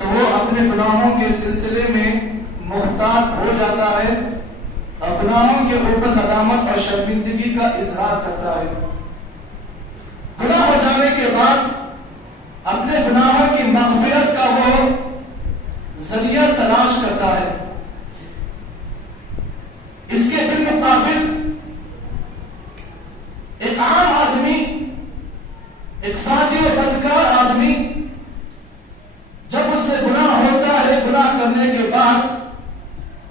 تو وہ اپنے گناہوں کے سلسلے میں محتاط ہو جاتا ہے اور گناہوں کے اوپر ندامت اور شرمندگی کا اظہار کرتا ہے. گناہ ہو جانے کے بعد اپنے گناہوں کی مغفرت کا وہ ذریعہ تلاش کرتا ہے. اس کے بالمقابل ایک عام آدمی، ایک فاجر و بدکار آدمی، جب اس سے گناہ ہوتا ہے، گناہ کرنے کے بعد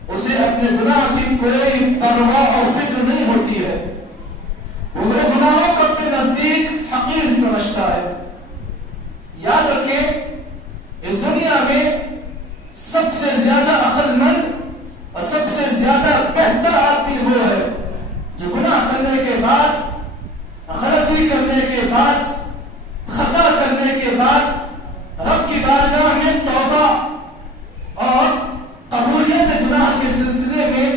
اسے اپنے گناہ کی کوئی پرواہ اور فکر نہیں ہوتی ہے. وہ گناہوں کو اپنے نزدیک حقیر سمجھتا ہے. یاد رکھیں، اس دنیا میں سب سے زیادہ عقل مند اور سب سے زیادہ بہتر آدمی وہ ہے جو گناہ کرنے کے بعد، غلطی کرنے کے بعد، خطا کرنے کے بعد رب کی بارگاہ میں توبہ اور قبولیت گناہ کے سلسلے میں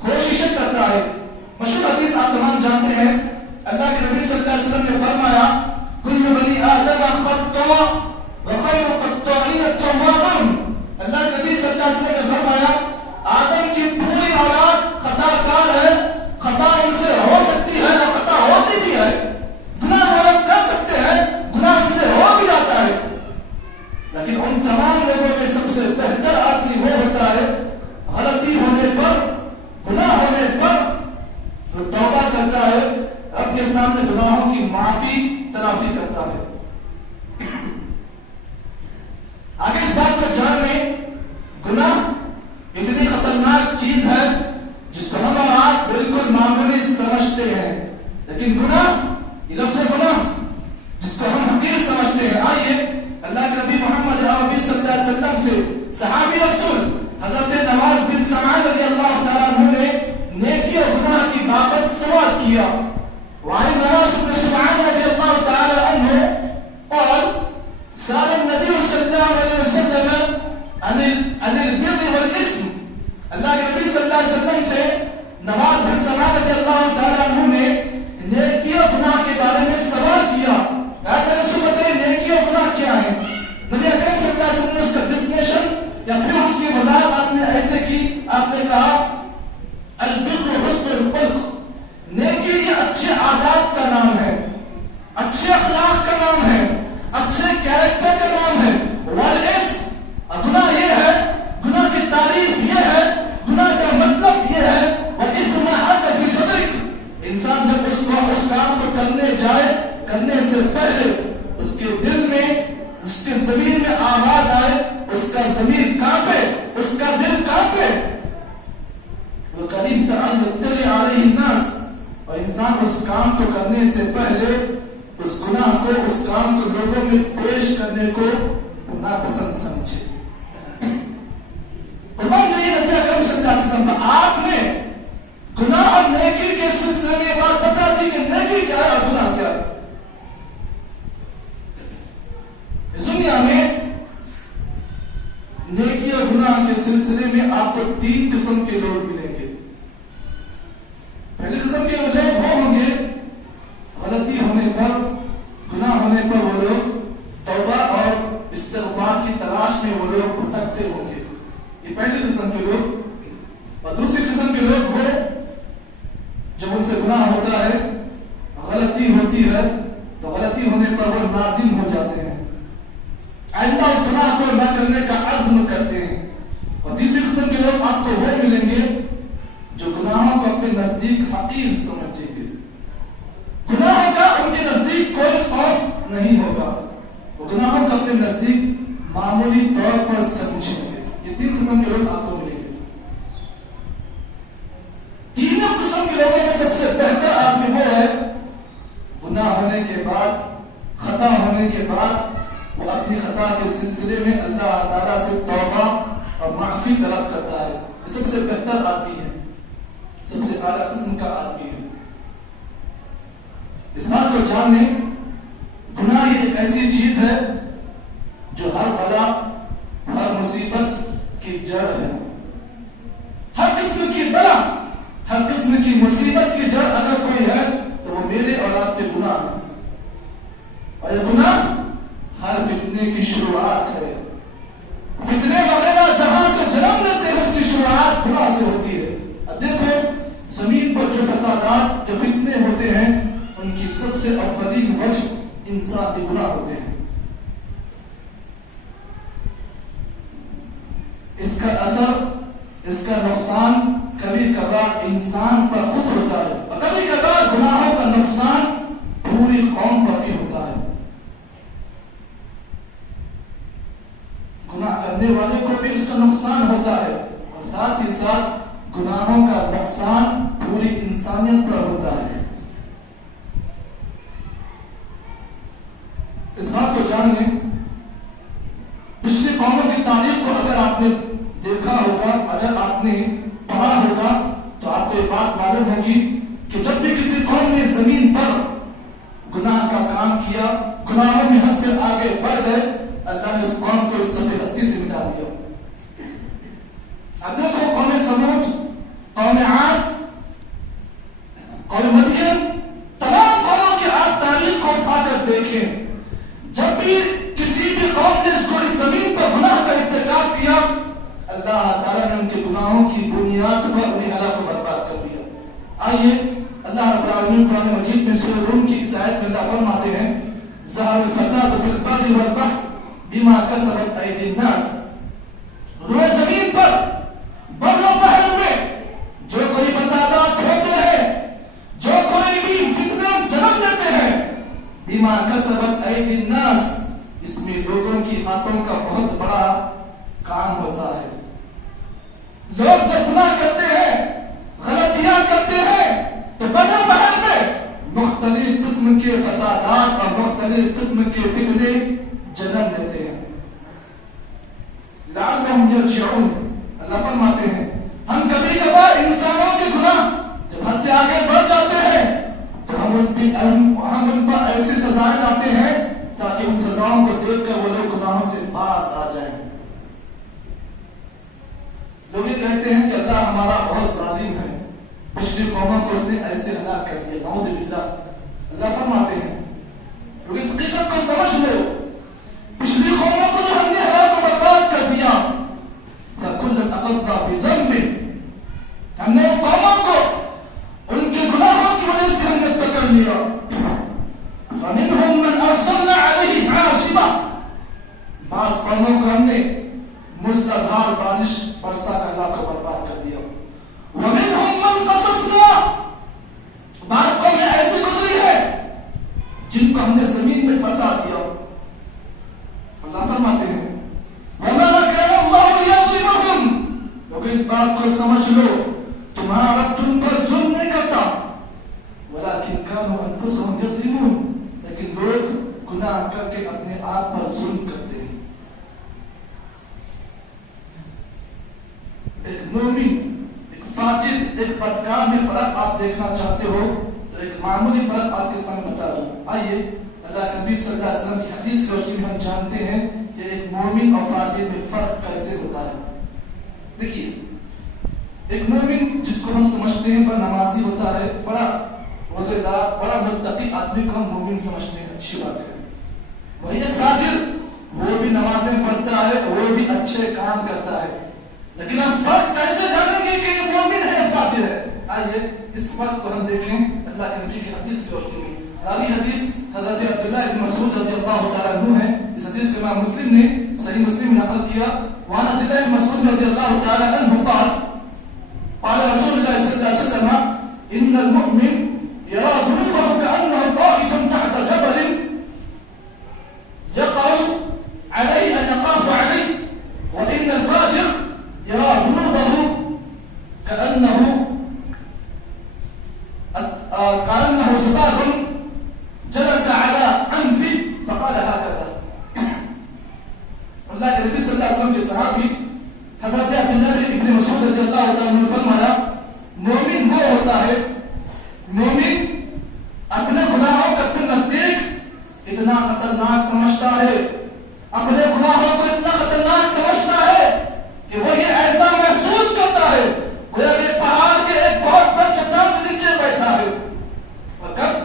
کوششیں کرتا ہے. مشہور حدیث آپ تمام جانتے ہیں، اللہ کے نبی صلی اللہ علیہ وسلم نے فرمایا کل بنی آدم خطاء وخیر الخطائین التوابون. اللہ کے نبی صلی اللہ علیہ وسلم نے فرمایا آدم کی پوری اولاد خطا کار ہے. خطا ان سے ہو سکتی ہے اور خطا ہوتی بھی ہے. گناہ وہ لوگ کر سکتے ہیں، گناہ ان سے ہو بھی جاتا ہے، لیکن ان تمام لوگوں میں سب سے بہتر آدمی وہ ہوتا ہے غلطی ہونے پر، گناہ ہونے پر وہ توبہ کرتا ہے، رب کے سامنے گناہوں کی معافی تلافی کرتا ہے. آگے اس بات کو جان لیں، گناہ اتنی خطرناک چیز ہے جس کو ہم اور آپ بالکل معمولی سمجھتے ہیں، لیکن گناہ، یہ لفظ گناہ جس کو ہم حقیر سمجھتے ہیں. آئیے اللہ کے نبی محمد عربی صلی اللہ علیہ وسلم سے صحابی رسول حضرت نواز بن سمعان رضی اللہ تعالیٰ عنہ نے نیکی اور گناہ کی بابت سوال کیا. وعن نواز بن سمعان رضی اللہ تعالیٰ عنہ قال سأل النبي صلی اللہ علیہ وسلم عن البر والاسم. اللہ کے نبی صلی اللہ علیہ وسلم سے نواز بن سمعان رضی اللہ تعالیٰ عنہ نے نیکی اور گناہ کے بارے میں سوال کیا. نیکی اور گناہ کیا ہے؟ نبی اکرم صلی اللہ علیہ وسلم نے اس کا ڈسٹینیشن یا پھر اس کی وضاحت آپ نے ایسے کی، آپ نے کہا البر حسن الخلق. نیکی یہ اچھے عادات کا نام ہے، اچھے اخلاق کا نام ہے، اچھے کیریکٹر کا نام ہے. والاسم، اور گناہ یہ ہے، گناہ کی تعریف یہ ہے، گناہ کا مطلب یہ ہے والاثم ما حاک فی صدرک. انسان جب اس کام کو کرنے جائے، کرنے سے پہلے اس کے دل میں، اس کے ضمیر میں آواز آئے، اس کا ضمیر کانپے، اس کا دل کانپے. وَقَدْ أَن يَطَّلِعَ عَلَيْهِ النَّاسُ، اور انسان اس کام کو کرنے سے پہلے اس گناہ کو، اس کام کو لوگوں میں پیش کرنے کو ناپسند سمجھے. قربان جائیے نبی اکرم صلی اللہ علیہ وسلم، آپ نے گناہ اور نیکی کے سلسلے میں بات بتا دی کہ نیکی کیا ہے اور گناہ کیا ہے. اس دنیا میں نیکی اور گناہ کے سلسلے میں آپ کو 3 قسم کے لوگ ملیں گے. پہلی قسم کے لوگ وہ ہوں گے غلطی ہونے پر، گناہ ہونے پر وہ لوگ توبہ اور استغفار کی تلاش میں وہ لوگ بھٹکتے ہوں گے. یہ پہلی قسم کے لوگ. اور دوسری قسم کے لوگ وہ جب ان سے گناہ ہوتا ہے، غلطی ہوتی ہے، تو غلطی ہونے پر وہ نادم ہو جاتے ہیں، آئندہ گناہ کو نہ کرنے کا عزم کرتے ہیں. اور تیسری قسم کے لوگ آپ کو وہ ملیں گے جو گناہوں کو اپنے نزدیک حقیر سمجھیں گے. گناہوں کا ان کے نزدیک کوئی خوف نہیں ہوگا، وہ گناہوں کو اپنے نزدیک معمولی طور پر سمجھیں گے. یہ 3 قسم کے لوگ آپ کو ملیں گے. تینوں قسم کے لوگوں میں سب سے بہتر آدمی وہ ہے گناہ ہونے کے بعد، خطا ہونے کے بعد وہ اپنی خطا کے سلسلے میں اللہ تعالیٰ سے توبہ اور معافی طلب کرتا ہے. یہ سب سے بہتر آدمی ہے، سب سے اعلیٰ قسم کا آدمی ہے. اس بات کو جان لیں، گناہ یہ ایک ایسی چیز ہے جو ہر بلا، ہر مصیبت کی جڑ ہے. ہر قسم کی بلا، ہر قسم کی مصیبت کی جڑ اگر کوئی ہے تو وہ میرے اور آپ کے گناہ ہے. اور یہ گناہ ہر فتنے کی شروعات ہے. سے اولین وجہ انسان کے گناہ ہوتے ہیں. اس کا اثر، اس کا نقصان کبھی کبھار انسان پر خود ہوتا ہے اور کبھی کبھار گناہوں کا نقصان پوری قوم پر بھی ہوتا ہے. گناہ کرنے والے کو بھی اس کا نقصان ہوتا ہے اور ساتھ ہی ساتھ گناہوں کا نقصان پوری انسانیت پر ہوتا ہے. اس بات کو جان لیں، پچھلی قوموں کی تاریخ کو اگر آپ نے دیکھا ہوگا، اگر آپ نے پڑھا ہوگا تو آپ کو یہ بات معلوم ہوگی کہ جب بھی کسی قوم نے زمین پر گناہ کا کام کیا، گناہوں میں حد سے آگے بڑھ گئے، اللہ نے اس قوم کو اس صفحے ہستی سے مٹا دیا. اب دیکھو قوم سمود، قوم عاد، قوم مدین، تمام قوموں کی آپ تاریخ کو اٹھا کر دیکھیں. جب بھی کسی بھی قوم نے اس زمین پر گناہ کا ارتکاب کیا، اللہ تعالیٰ نے ان کے گناہوں کی بنیاد پر انہیں ہلاک و برباد کر دیا. آئیے اللہ رب العالمین قرآن مجید میں سورہ روم کی اس آیت میں اللہ فرماتے ہیں ظہر الفساد فی البر والبحر بما کسبت ایدی الناس. روئے زمین پر بر و بحر میں جو کوئی فسادات ہوتے ہیں، جو کوئی بھی فتنے جنم دیتے ہیں، بما کسبت ایدی الناس، اس میں لوگوں کی ہاتھوں کا بہت بڑا کام ہوتا ہے. لوگ جب گناہ کرتے ہیں، غلطیاں کرتے ہیں، تو بر و بحر میں مختلف قسم کے فسادات اور مختلف قسم کے فتنے جنم لیتے ہیں. لعلہم یرجعون، اللہ فرماتے ہیں ہم کبھی کبھار انسانوں کے گناہ جب حد سے آگے بڑھ جاتے ہیں تو ہم ان پر ایسی سزائیں لاتے ہیں تاکہ ان سزاؤں کو دیکھ کر وہ لوگ گناہوں سے باز آ جائیں. لوگ یہ کہتے ہیں کہ اللہ ہمارا بہت ظالم ہے، پچھلی قوموں کو اس نے ایسے ہلاک کر دیا، نعوذ باللہ. اللہ فرماتے ہیں لوگ اس حقیقت کو سمجھ لو، پچھلی قوموں کو جو ہم نے ہلاک و برباد کر دیا، فَكُلًّا أَخَذْنَا بِذَنبِهِ، ہم نے ان قوموں کو ان کے گناہوں کی وجہ سے ہم نے پکڑ لیا. فَمِنْهُمْ مَنْ أَرْسَلْنَا عَلَيْهِ حَاصِبًا، بعض قوموں کو ہم نے مستدھار بارش برسا کر ہلاک و برباد کر دیا. وَمِنْهُمْ مَنْ قَصَصْنَا، بعض قومیں ایسی گزری ہے جن کو ہم نے زمین میں پھنسا دیا. اللہ فرماتے ہیں وَمَا كَانَ اللَّهُ لِيَظْلِمَهُمْ، لوگ اس بات کو سمجھ لو تمہارا رب تم پر ظلم نہیں کرتا، وَلَكِنْ كَانُوا أَنفُسَهُمْ يَظْلِمُونَ، لیکن لوگ گناہ کر کے اپنے آپ پر ظلم کرتے ہیں. ایک مومن، ایک فاجر، ایک بدکار میں فرق آپ دیکھنا چاہتے ہو تو ایک معمولی فرق آپ کے سامنے بتا دوں. آئیے اللہ کے نبی صلی اللہ علیہ وسلم کی حدیث کی روشنی میں ہم جانتے ہیں کہ ایک مومن اور فاجر میں فرق کیسے ہوتا ہے. دیکھیے ایک مومن جس کو ہم سمجھتے ہیں بڑا نمازی ہوتا ہے، بڑا روزے دار، بڑا متقی آدمی کو ہم مومن سمجھتے ہیں، اچھی بات ہے. وہی ایک فاجر، وہ بھی نمازیں پڑھتا ہے، وہ بھی اچھے کام کرتا ہے، لیکن ہم فرق کیسے جانیں گے کہ یہ مومن ہے فاجر ہے؟ آئیے اس فرق کو ہم دیکھیں اللہ کے نبی کی حدیث کی روشنی میں. راوی حدیث حضرت عبداللہ بن مسعود رضی اللہ تعالیٰ عنہ ہے. اس حدیث کو امام مسلم نے صحیح مسلم میں نقل کیا. وعن عبداللہ بن مسعود رضی اللہ تعالیٰ عنہ قال قال رسول اللہ صلی اللہ علیہ وسلم ان المؤمن يرى ذنوبه كأنه قائد تحت جبل يقع عليه أن يقاف عليه، وإن الفاجر يرى ذنوبه كأنه سباب جلس على أنفه فقال هكذا. اللہ کے نبی صلی اللہ علیہ وسلم کے صحابی حضرت عبداللہ ابن مسعود رضی اللہ عنہ فرمایا مومن وہ ہوتا ہے، مومن اپنے گناہوں کو اپنے نزدیک اتنا خطرناک سمجھتا ہے، اپنے گناہوں کو اتنا خطرناک سمجھتا ہے کہ وہ یہ ایسا محسوس کرتا ہے گویا کہ پہاڑ کے ایک بہت بڑے چٹان کے نیچے بیٹھا ہے، اور کب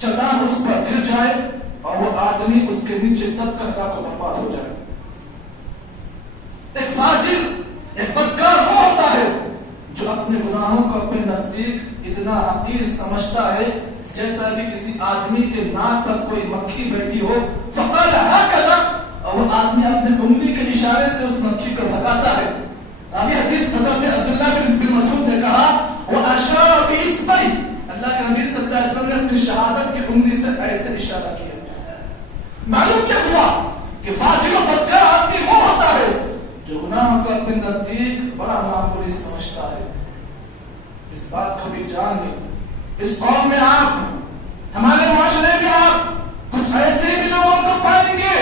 چٹان اس پر گر جائے اور وہ آدمی اس کے نیچے تب کا ہلاک و برباد ہو جائے. ایک فاجر، ایک بدکار وہ ہوتا ہے جو اپنے گناہوں کو اپنے نزدیک اتنا حقیر سمجھتا ہے جیسا کہ کسی آدمی کے ناک پر کوئی مکھی بیٹھی ہو، فقال ہکذا، اور وہ آدمی اپنے انگلی کے اشارے سے اس مکھی کو بھگاتا ہے. ابھی حدیث حضرت عبداللہ بن مسعود نے کہا وہ اشار باصبعی، اللہ کے نبی صلی اللہ علیہ وسلم نے اپنی شہادت کی انگلی سے ایسے اشارہ کیا. معلوم کیا ہوا کہ فاجر و بدکار آدمی وہ ہوتا ہے جو گناہ کو اپنے نزدیک بڑا معمولی سمجھتا ہے. اس بات کو بھی جان لیں. اس قوم میں آپ، ہمارے معاشرے میں آپ کچھ ایسے بھی لوگوں کو پائیں گے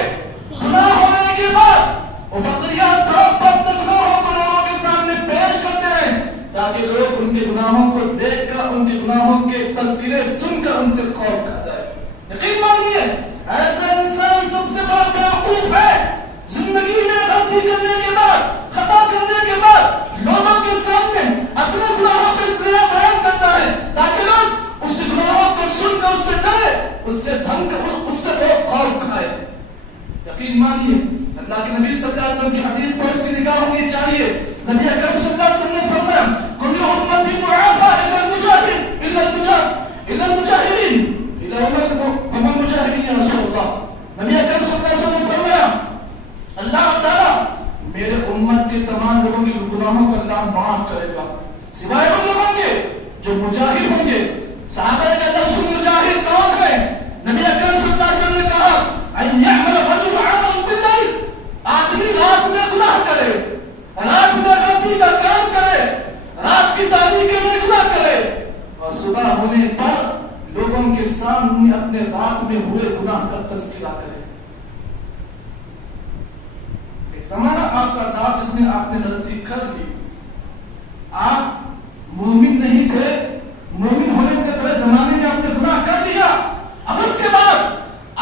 گناہ ہونے کے بعد وہ فقریات اپنے گناہوں کو لوگوں کے سامنے پیش کرتے ہیں تاکہ لوگ ان کے گناہوں کو دیکھ کر، ان کے گناہوں کے تذکرے سن کر ان سے خوف کھا جائے. یقین مانیے ایسا انسان سب سے بڑا بیوقوف ہے. زندگی میں غلطی کرنے کے بعد، خطا کرنے کے بعد لوگوں کے سامنے اپنے گناہوں کو اس طرح بیان کرتا ہے تاکہ لوگ اس گناہوں کو سن کر اس سے ڈرے، اس سے دھن کر، اس سے لوگ خوف کھائے. یقین مانیے اللہ کے نبی صلی اللہ علیہ وسلم کی حدیث پر اس کی نگاہ ہونی چاہیے. نبی اکرم صلی اللہ علیہ وسلم نے فرمایا کل امتی معافی الا المجاہرین فمن مجاہرین یا رسول اللہ. نبی اکرم صلی اللہ علیہ وسلم نے فرمایا اللہ تعالی میرے امت کے تمام لوگوں کے گناہوں کو اللہ معاف کرے گا سوائے ان لوگوں کے جو مجاہر ہوں گے. صحابہ کے لفظ مجاہر کون ہے؟ نبی اکرم صلی اللہ علیہ وسلم نے کہا ان يعمل رجل عملا بالليل، آدمی رات میں گناہ کرے، رات میں غلطی کا کام کرے، رات کی تاریکی میں گناہ کرے اور صبح ہونے پر لوگوں کے سامنے اپنے رات میں ہوئے گناہ کا تذکرہ کرے. ایک زمانہ آپ کا تھا جس میں آپ نے غلطی کر لی. آپ مومن نہیں تھے، مومن ہونے سے پہلے زمانے میں آپ نے گناہ کر لیا. اب اس کے بعد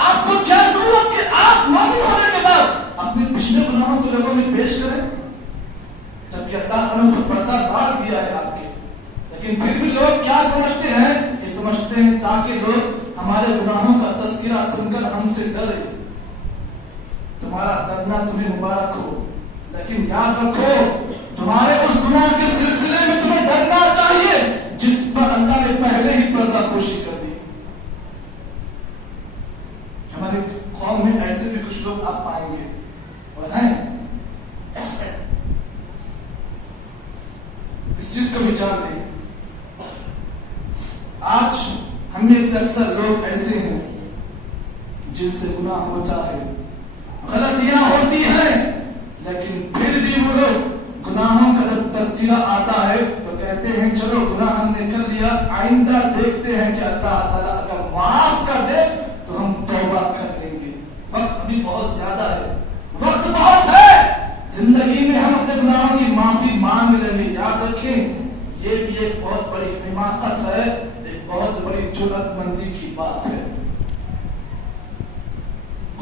آپ کو کیا ضرورت کہ آپ مومن ہونے کے بعد اپنے پچھلے گناہوں کو لوگوں میں پیش کریں، جبکہ اللہ نے اس پر پردہ ڈال دیا ہے آپ کے. لیکن پھر بھی لوگ کیا سمجھتے ہیں؟ یہ سمجھتے ہیں تاکہ لوگ ہمارے گناہوں کا تذکرہ سن کر ہم سے ڈرے. تمہارا ڈرنا تمہیں مبارک ہو، لیکن یاد رکھو تمہارے اس گناہ کے سلسلے میں تمہیں ڈرنا چاہیے جس پر اللہ نے پہلے ہی پردہ پوشی کر دی. ہمارے قوم میں ایسے بھی کچھ لوگ آپ پائیں گے اور ہیں. اس چیز کو بھی جان لیں. آج ہم میں سے اکثر لوگ ایسے ہیں جن سے گناہ ہوتا ہے، غلطیاں ہوتی ہیں، لیکن پھر بھی وہ لوگ گناہوں کا جب تذکرہ آتا ہے تو کہتے ہیں چلو گناہ ہم نے کر لیا، آئندہ دیکھتے ہیں کہ اللہ تعالیٰ اگر معاف کر دے تو ہم توبہ کر لیں گے. وقت ابھی بہت زیادہ ہے، وقت بہت ہے، زندگی میں ہم اپنے گناہوں کی معافی مانگ لیں گے. یاد رکھیں یہ بھی ایک بہت بڑی حماقت ہے، ایک بہت بڑی جرأت مندی کی بات ہے.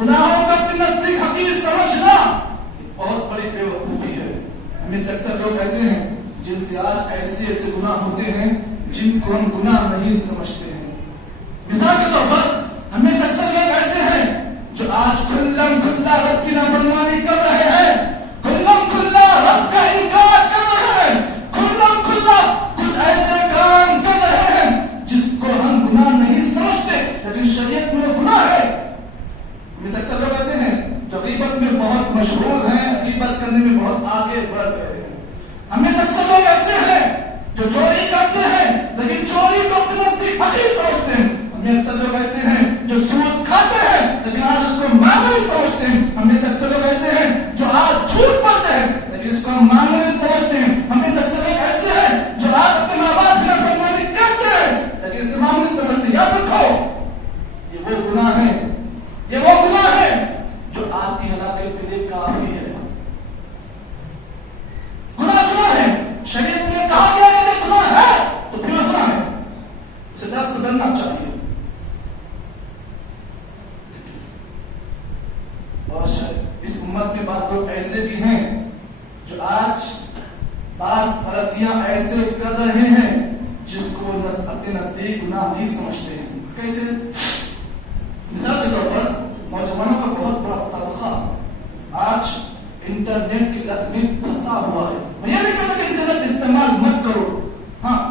گناہوں کا اپنے نزدیک حقیر سمجھنا بہت بڑی بے وقوفی ہے. ہمیں سے اکثر لوگ ایسے ہیں جن سے آج ایسے ایسے گناہ ہوتے ہیں جن کو ہم گناہ نہیں سمجھتے ہیں. مثال کے طور پر ہمیں سے اکثر لوگ ایسے ہیں جو آج کھلم کھلا رب کی نافرمانی کر رہے ہیں، کھلم کھلا رب کا انکار کر رہے ہیں، کھلم کھلا کچھ ایسے کام کر رہے ہیں جس کو ہم گناہ نہیں سمجھتے لیکن شریعت میں گناہ ہے. ہمیں سے اکثر لوگ ایسے ہیں جو غیبت میں بہت مشہور ہیں، غیبت کرنے میں بہت آگے بڑھ گئے ہیں. ہمیں سے اکثر لوگ ایسے ہیں جو چوری کرتے ہیں لیکن چوری کو اپنے نزدیک حقیر سمجھتے ہیں. ہمیں اکثر لوگ ایسے ہیں جو سود کھاتے ہیں لیکن آج اس کو معمولی سمجھتے ہیں. ہمیں سے اکثر لوگ ایسے ہیں جو آج جھوٹ بولتے ہیں لیکن اس کو ہم معمولی سمجھتے ہیں. ہمیں سے اکثر لوگ ایسے ہیں جو آج اپنے ماں باپ کی نافرمانی کرتے ہیں لیکن اسے معمولی سمجھتے ہیں. یاد رکھو یہ وہ گناہ ہے، یہ وہ گناہ ہے جو آپ کی ہلاکت کے لیے کافی ہے. گناہ گناہ ہے، شریعت میں کہا گیا کہ گناہ ہے تو پھر گناہ ہے، اسے ڈر کو ڈرنا چاہیے. اور اس امت میں بعض لوگ ایسے بھی ہیں جو آج بعض غلطیاں ایسے کر رہے ہیں جس کو اپنے نزدیک گناہ نہیں سمجھتے ہیں. کیسے؟ مثال کے طور پر نوجوانوں کا بہت بڑا طبقہ آج انٹرنیٹ کی لت میں پھنسا ہوا ہے. میں یہ نہیں کہتا کہ انٹرنیٹ استعمال مت کرو، ہاں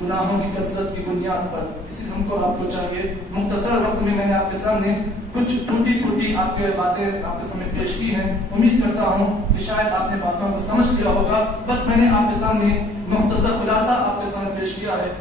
گناہوں کی کثرت کی بنیاد پر. اس لیے ہم کو آپ کو چاہیے مختصر وقت میں نے آپ کے سامنے کچھ ٹوٹی پھوٹی آپ کے باتیں آپ کے سامنے پیش کی ہیں. امید کرتا ہوں کہ شاید آپ نے باتوں کو سمجھ لیا ہوگا. بس میں نے آپ کے سامنے مختصر خلاصہ آپ کے سامنے پیش کیا ہے.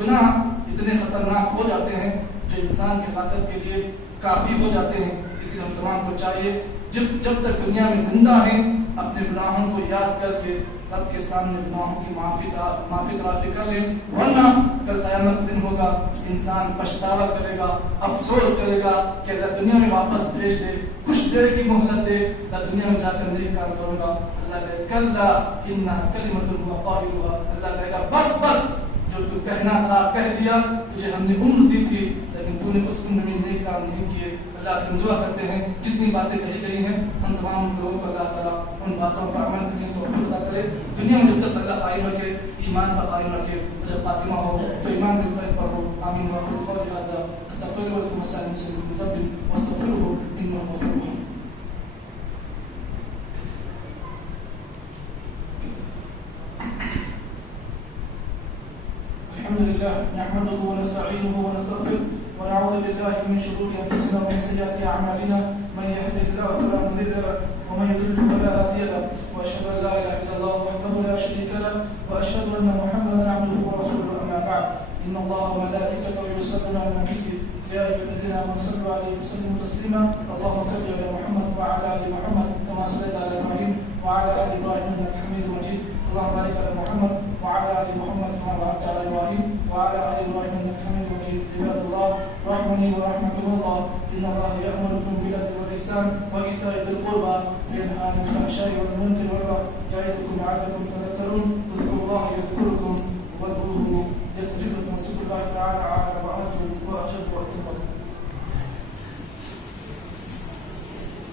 گناہ اتنے خطرناک ہو جاتے ہیں جو انسان کی ہلاکت کے لیے کافی ہو جاتے ہیں. اس لیے ہم تمام کو چاہیے جب تک دنیا میں زندہ ہیں اپنے گناہوں کو یاد کر کے رب کے سامنے گناہوں کی معافی تلافی کر لیں. ورنہ کل قیامت دن ہوگا, انسان پچھتاوا کرے گا, افسوس کرے گا کہ اللہ دنیا میں واپس بھیج دے, کچھ دیر کی مہلت دے, اللہ دنیا میں جا کر نیک کام کروں گا. اللہ کہے کلا انہا کلمۃ هو قائلها. اللہ کہے گا بس جو تو کہنا تھا کہہ دیا, تجھے ہم نے عمر دی تھی لیکن تو نے اس عمر میں نیک کام نہیں کیے. اللہ سے دعا کرتے ہیں جتنی باتیں کہی گئی ہیں ہم تمام لوگوں کو اللہ تعالیٰ ان باتوں پر عمل کرنے کی توفیق عطا کرے. دنیا میں جب تک اللہ قائم رکھے, ایمان پر قائم رکھے, جب خاتمہ ہو تو ایمان بالفعل پر ہو. آمین. واقعی قول هذا استغفر لكم والسلام عليكم ذنب واستغفروه انه غفور رحيم. الحمد لله نحمده ونستعينه ونستغفره ونعوذ بالله من شرور انفسنا ومن سيئات اعمالنا. من يهده الله فلا مضل له ومن يضلل فلا هادي له. واشهد ان لا اله الا الله وحده لا شريك له واشهد ان محمدا عبده ورسوله. اما بعد ان الله وملائكته يصلون على النبي يا ايها الذين امنوا صلوا عليه وسلموا تسليما. اللهم صل على محمد وعلى ال محمد كما صليت على ابراهيم وعلى ال ابراهيم انك حميد مجيد. اللهم بارك على محمد وعلى ال محمد كما باركت على ابراهيم وعلى ال ابراهيم انك حميد مجيد. عباد الله رحمني ورحمكم الله ان الله يامركم بالعدل والاحسان وايتاء ذي القربى وينهى عن الفحشاء والمنكر والبغي يعظكم لعلكم تذكرون. اذكروا الله يذكركم وادعوه يستجب لكم. الله تعالى